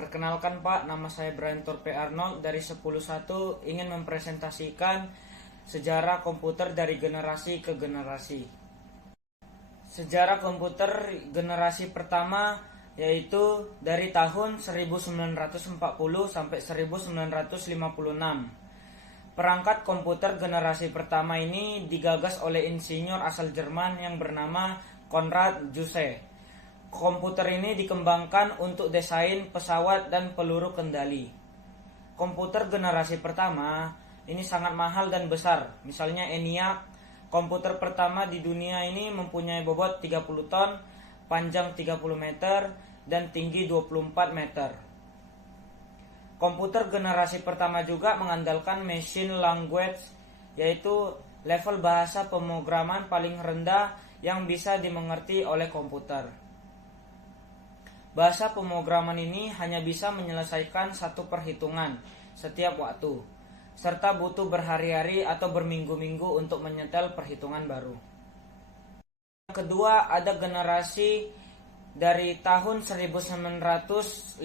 Perkenalkan Pak, nama saya Brian Torpe Arnold dari 101 ingin mempresentasikan sejarah komputer dari generasi ke generasi. Sejarah komputer generasi pertama yaitu dari tahun 1940 sampai 1956. Perangkat komputer generasi pertama ini digagas oleh insinyur asal Jerman yang bernama Konrad Zuse. Komputer ini dikembangkan untuk desain pesawat dan peluru kendali. Komputer generasi pertama ini sangat mahal dan besar. Misalnya ENIAC, komputer pertama di dunia ini mempunyai bobot 30 ton, panjang 30 meter, dan tinggi 24 meter. Komputer generasi pertama juga mengandalkan machine language, yaitu level bahasa pemrograman paling rendah yang bisa dimengerti oleh komputer. Bahasa pemrograman ini hanya bisa menyelesaikan satu perhitungan setiap waktu, serta butuh berhari-hari atau berminggu-minggu untuk menyetel perhitungan baru. Yang kedua, ada generasi dari tahun 1956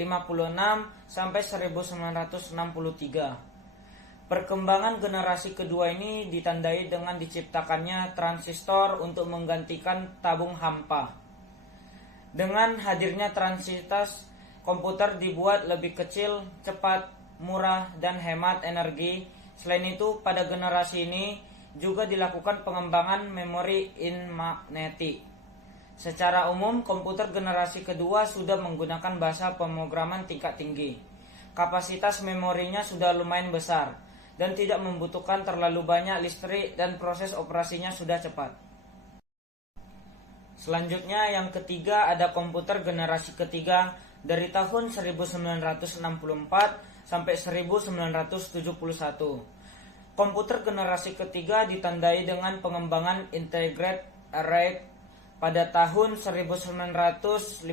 sampai 1963. Perkembangan generasi kedua ini ditandai dengan diciptakannya transistor untuk menggantikan tabung hampa. Dengan hadirnya transistor, komputer dibuat lebih kecil, cepat, murah, dan hemat energi. Selain itu, pada generasi ini juga dilakukan pengembangan memori in-magnetic. Secara umum, komputer generasi kedua sudah menggunakan bahasa pemrograman tingkat tinggi. Kapasitas memorinya sudah lumayan besar dan tidak membutuhkan terlalu banyak listrik, dan proses operasinya sudah cepat. Selanjutnya yang ketiga ada komputer generasi ketiga dari tahun 1964 sampai 1971. Komputer generasi ketiga ditandai dengan pengembangan integrated array. Pada tahun 1958,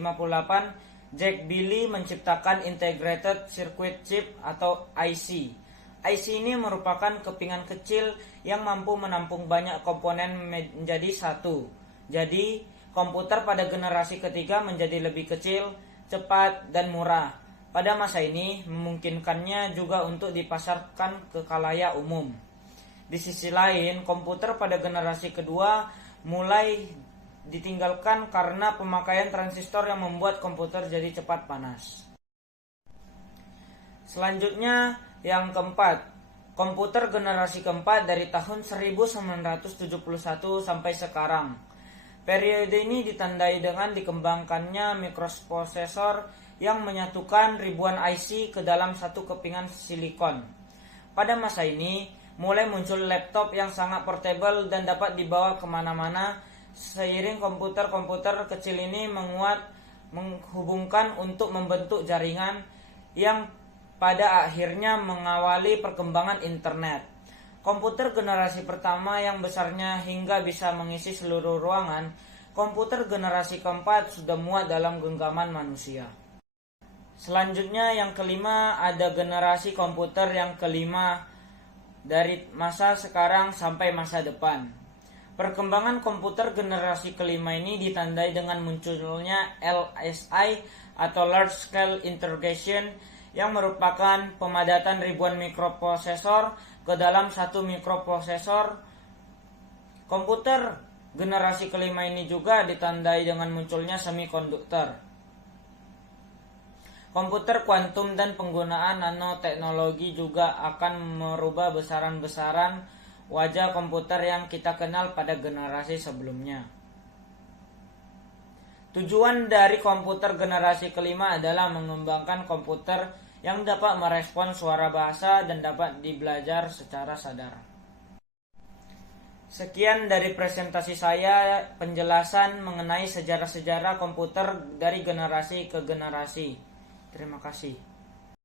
Jack Billy menciptakan integrated circuit chip atau IC. IC ini merupakan kepingan kecil yang mampu menampung banyak komponen menjadi satu. Jadi, komputer pada generasi ketiga menjadi lebih kecil, cepat, dan murah. Pada masa ini, memungkinkannya juga untuk dipasarkan ke khalayak umum. Di sisi lain, komputer pada generasi kedua mulai ditinggalkan karena pemakaian transistor yang membuat komputer jadi cepat panas. Selanjutnya, yang keempat, komputer generasi keempat dari tahun 1971 sampai sekarang. Periode ini ditandai dengan dikembangkannya mikroprosesor yang menyatukan ribuan IC ke dalam satu kepingan silikon. Pada masa ini, mulai muncul laptop yang sangat portable dan dapat dibawa kemana-mana. Seiring komputer-komputer kecil ini menghubungkan untuk membentuk jaringan yang pada akhirnya mengawali perkembangan internet. Komputer generasi pertama yang besarnya hingga bisa mengisi seluruh ruangan, komputer generasi keempat sudah muat dalam genggaman manusia. Selanjutnya yang kelima ada generasi komputer yang kelima dari masa sekarang sampai masa depan. Perkembangan komputer generasi kelima ini ditandai dengan munculnya LSI atau Large Scale Integration yang merupakan pemadatan ribuan mikroprosesor ke dalam satu mikroprosesor. Komputer generasi kelima ini juga ditandai dengan munculnya semikonduktor, komputer kuantum, dan penggunaan nanoteknologi juga akan merubah besaran-besaran wajah komputer yang kita kenal pada generasi sebelumnya. Tujuan dari komputer generasi kelima adalah mengembangkan komputer yang dapat merespons suara bahasa dan dapat dibelajar secara sadar. Sekian dari presentasi saya, penjelasan mengenai sejarah-sejarah komputer dari generasi ke generasi. Terima kasih.